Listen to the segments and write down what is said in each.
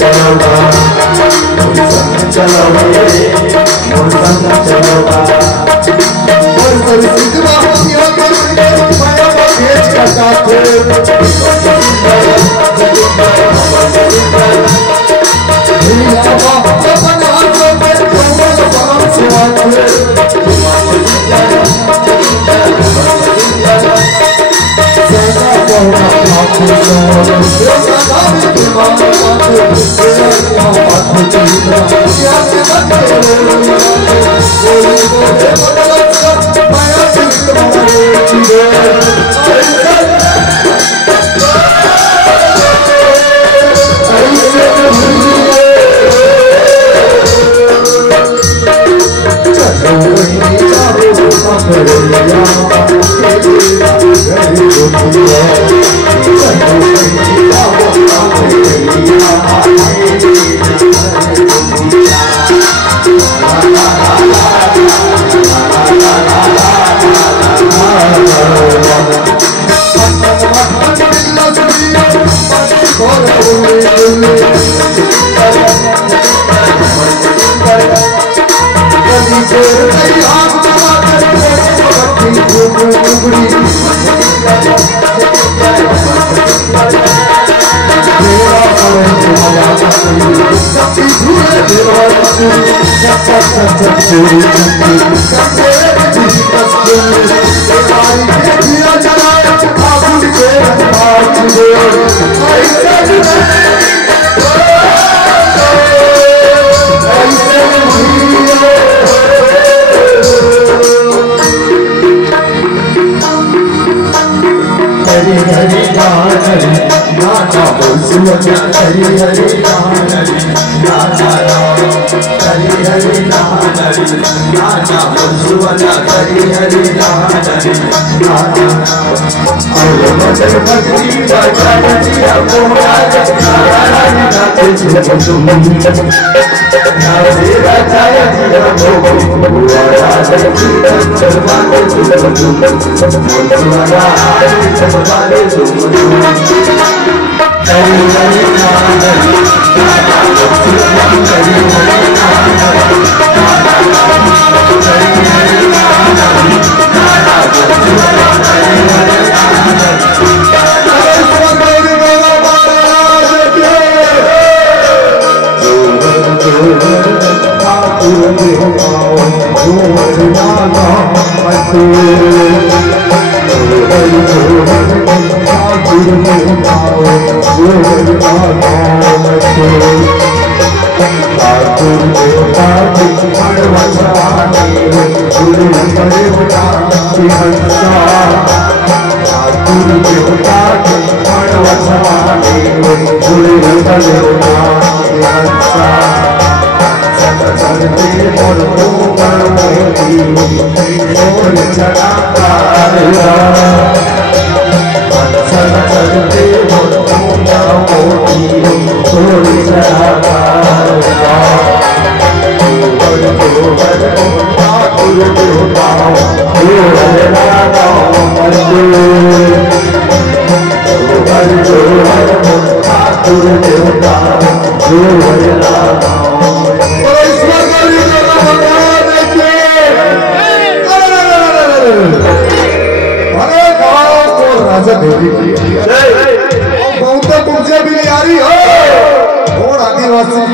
चलो चलो मौसम चलोगा और सब सिद्धवा होतिया के माया को भेज का साथ दुनिया का अपन हाथों में कोमल बाम स्वाद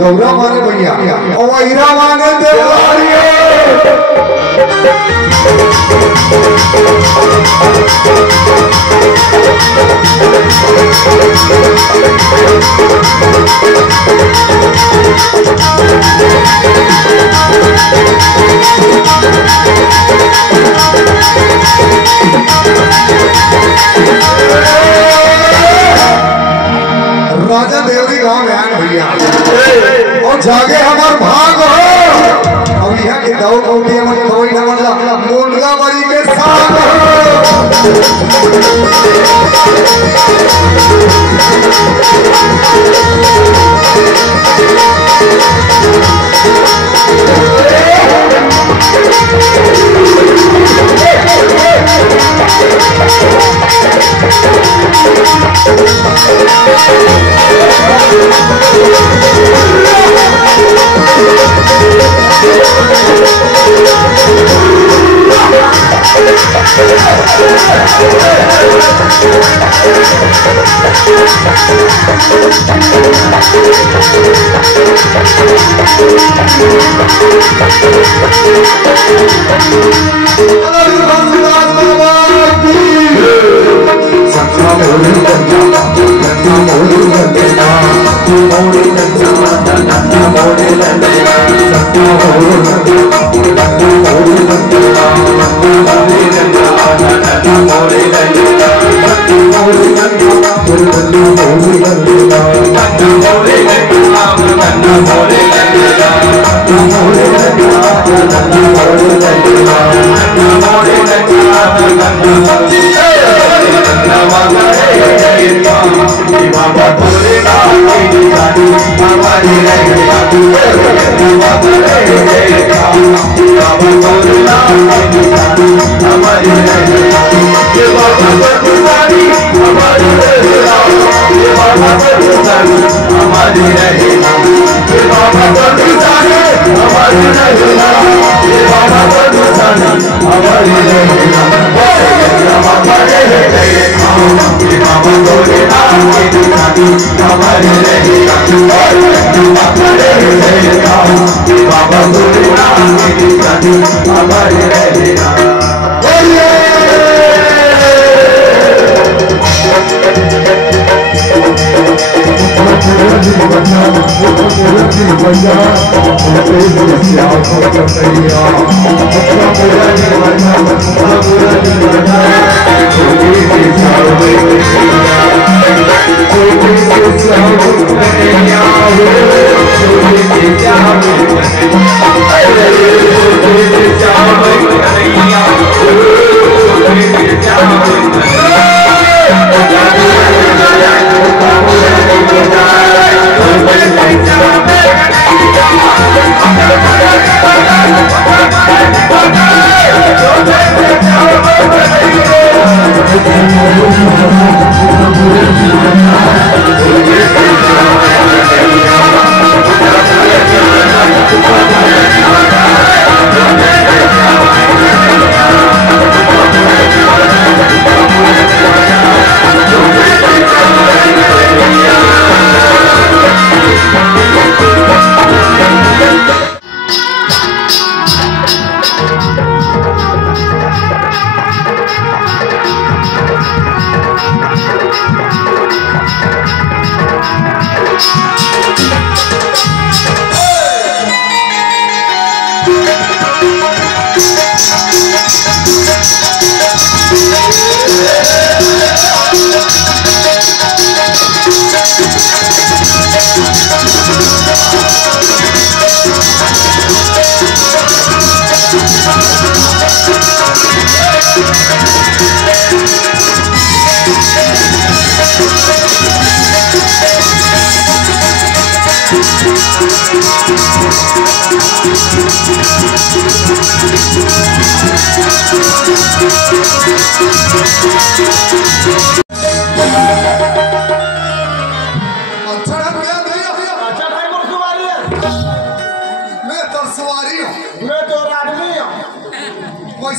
गौरा माने भैया और हीरा माने देवारी राजा देवरी गांव में आए भैया और जागे हमार भाग हो और यहाँ के दाऊ कौटिया में कोई न मतलब मुंडगा मरी के साथ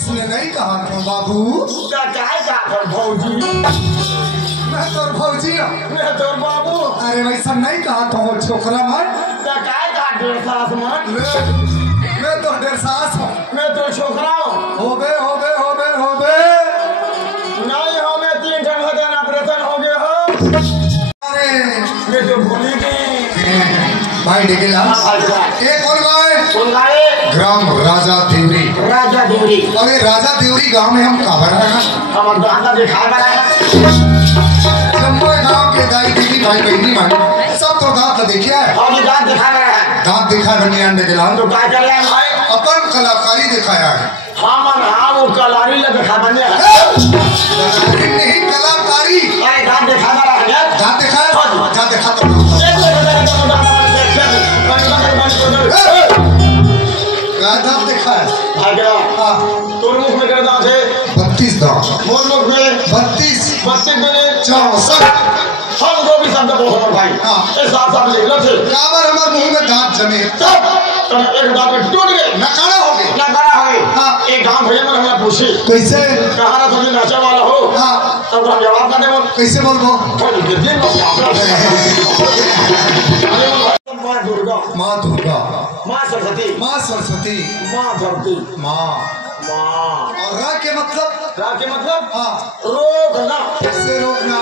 इसने नहीं कहा था बाबू भौजी मैं तो भौजी मैं तो बाबू अरे वैसा नहीं कहा था वो छोकरा मन डेढ़ सास मन मैं तो डेढ़ सास हूँ मैं तो छोकरा हूँ होबे होबे होबे होबे नहीं हो मैं 3 टन हो जाना ऑपरेशन हो गए हो अरे मैं तो भूली गई भाई डेकेला एक कौन गाय ग्राम राजा देवरी अरे राजा देवरी गांव में हम काबर है हम दादा दिखा रहा है लंबे गांव के दाई दीदी भाई बहनी मान सब तो दांत देखिए है और ये दांत दिखा रहा है दांत दिखा रही है डेकेला तो क्या कर रहे हैं भाई अपन कलाकारी दिखाया है हाँ मन हाँ वो कलारी लगे खा बने है नहीं कलाकारी अरे दांत दिखा रहा है दांत दिखा दांत दिखा तो दांत दिखा है तोर मुख में कर दांत है 32 दांत मोर मुख में 32 में 64 हम को भी शब्द दोस्त भाई हाँ। ए साहब साहब लिख लो थे बराबर हमारे मुंह में दांत जमे तब एक दांत में टूट गए न खड़ा हो गए ना करा है हाँ। एक गांव भैया मन हमरा पूछी कैसे कहा ना तुम नाचे वाला हो हाँ तब हम जवाब ना देबो कैसे बोलबो बोल दे मां दुर्गा माँ दुर्गा मां सरस्वती माँ सरस्वती मां धरती माँ मां और रा के मतलब रा के मतलब हाँ रोकना कैसे रोकना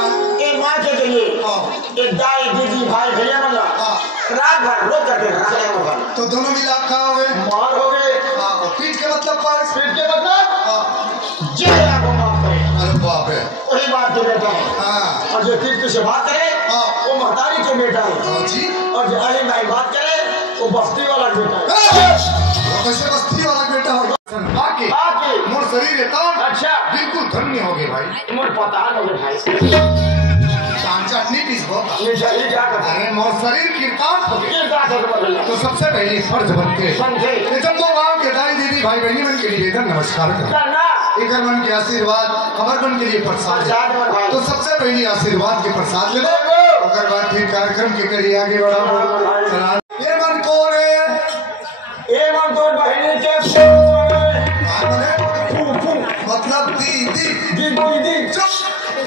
एक मां के लिए हाँ एक दाई दीदी भाई भैया मन हाँ रात भर रोक करके रखने को बन तो दोनों मिला का हो गए मार हो गए हाँ और पीठ के मतलब क्या है? पीठ के मतलब हाँ जय आपको माफ करे अरे बाप रे वही बात के बेटा है हाँ और जो पीठ से बात करे हाँ। वो महतारी के बेटा है हाँ जी और जो अही भाई बात करे वो बस्ती वाला बेटा है वो कैसे बस्ती वाला बेटा होगा बाकी बाकी मोर शरीर है तो अच्छा बिल्कुल धन्य हो गए भाई मोर पता हो गया भाई चटनी पीसबो ये जल्दी जा कर अरे मोर शरीर कीर्तन हो गए ये बात है बदल तो सबसे पहले फर्ज बनते समझे ये जब तो गाँव के दाई दीदी भाई बहनी मन के निवेदन नमस्कार कर करना इधर मन के आशीर्वाद हमारे मन के लिए प्रसाद है। प्रसाद में भाई तो सबसे पहले आशीर्वाद के प्रसाद ले लो अगर बात फिर कार्यक्रम के करिए आगे बढ़ा ये मन कौन है ए मन तो बहनी के मतलब दीदी दीदी चुप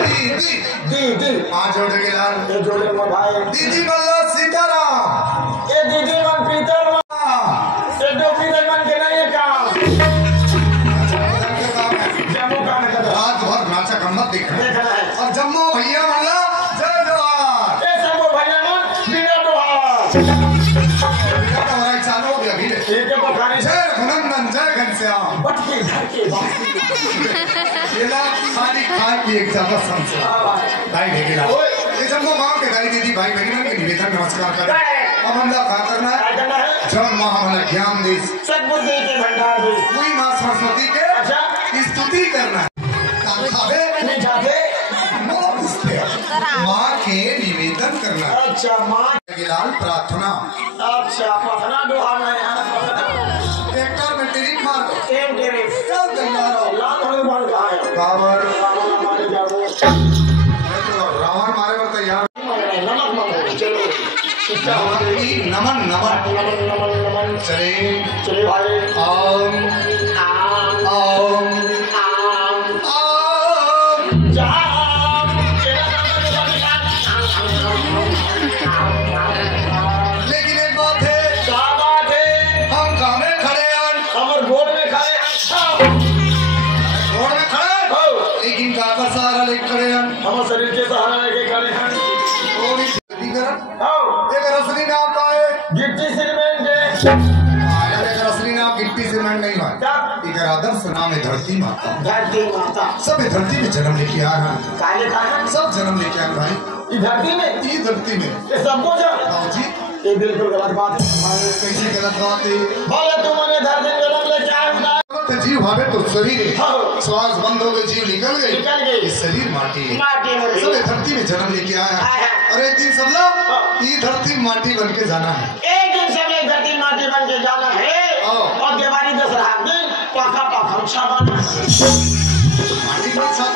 दीदी दीदी हाथ जोड़ के लाल ये जोड़े में भाई दीदी मल्ला सीताराम ये दीदी मन पीतल ये दो पीतल मन के नहीं है काम जम्मू का में कर रात भर नाचा गम्मत दिख रहा देखना है है और जम्मू भैया मल्ला जय जवान ए सब भैया मन बिना दोहा हमारा चालू हो गया भी ठीक है बखानी से जय रघुनंदन जय घनश्याम बटके घर के बासी ये ना खाली खाए पिए के ज्यादा संसार हां भाई भाई भेगे ला ये जम्मू गांव के दाई दीदी भाई बहनी मन के निवेदन नमस्कार कर अब हम लोग क्या करना है क्या करना है जौन माँ हमारा ज्ञान दे सद्बुद्धि के भंडार दे वही माँ सरस्वती के अच्छा स्तुति करना है खावे नहीं जाते माँ के निवेदन करना है अच्छा मां लाल प्रार्थना अच्छा पखना दोहा में ट्रैक्टर में टेरिक मार दो टेम टेरे सब तैयार हो लाल होने वाला कहां है बाबर हमारे जाओ रावण मारे पर तैयार नमक मांगो चलो शिक्षा नमन नमन नमन नमन नमन चले चले भाई ओम आम ओम आम ओम जाम लेकिन एक बात है क्या बात है हम गाने खड़े हैं हमर गोद में खड़े अच्छा रोड में खड़े हैं हो लेकिन का पर सहारा लेके खड़े हैं हमर शरीर के सहारा लेके खड़े हैं वो भी करन हो एक असली नाम का है गिट्टी सीमेंट के एक असली नाम गिट्टी सीमेंट नहीं है क्या एक आदर्श नाम है धरती माता धरती माता सब इस धरती में जन्म लेके आ रहा है काले कहा सब जन्म लेके आ भाई इस धरती में ये धरती में ये सब कुछ बाबू जी ये बिल्कुल गलत बात है कैसी गलत बात है बोले तुमने धरती में जन्म लेके आए उतार तो जीव भावे तो शरीर है हाँ। श्वास बंद हो गए जीव निकल निकल गए गई। ये शरीर माटी है माटी में सब इस धरती में जन्म लेके आया आया। है और एक दिन सब लोग ये धरती माटी बन के जाना है एक दिन सब एक धरती माटी बन के जाना है हाँ। और दिवाली दशहरा दिन पका पका छाबा माटी में सब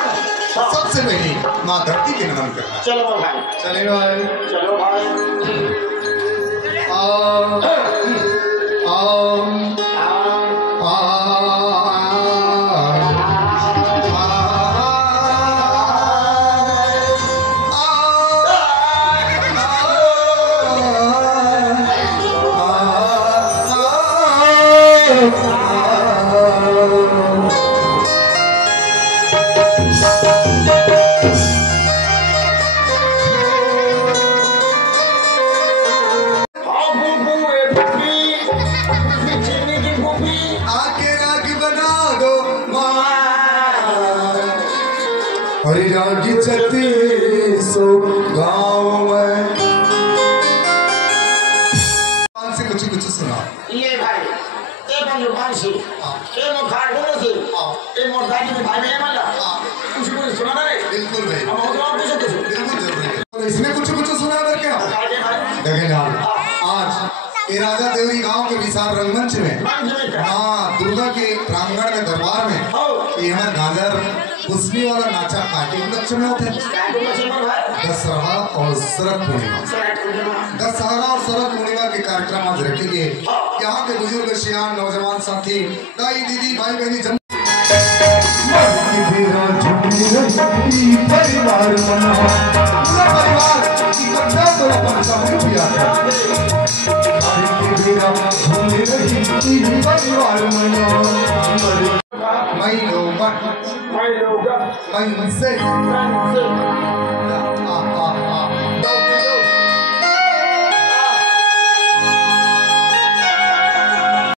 सबसे पहले माँ धरती के नमन करना है। चलो भाई चले भाई चलो भाई ओम ओम हरी रागी चलती सो गाँव में से कुछ कुछ सुना ये भाई ये बंदो भांसी ये मो खाड़ बोलो से ये मो दादी के भाई में माला कुछ कुछ सुना ना रे बिल्कुल भाई हम और कुछ कुछ बिल्कुल जरूरी है और इसमें कुछ कुछ सुना कर क्या आगे भाई देखे ना आज ये राजा देवरी गांव के विशाल रंगमंच में मंच में क्या हाँ दुर्गा के प्रांगण में दरबार में हो ये हमारे गाजर उस दशमी वाला नाचा काटे उपलक्ष्य में होते हैं दशहरा और शरद पूर्णिमा। दशहरा और शरद पूर्णिमा के कार्यक्रम आज रखेंगे। यहाँ के बुजुर्ग सियान नौजवान साथी दाई दीदी भाई बहनी परिवार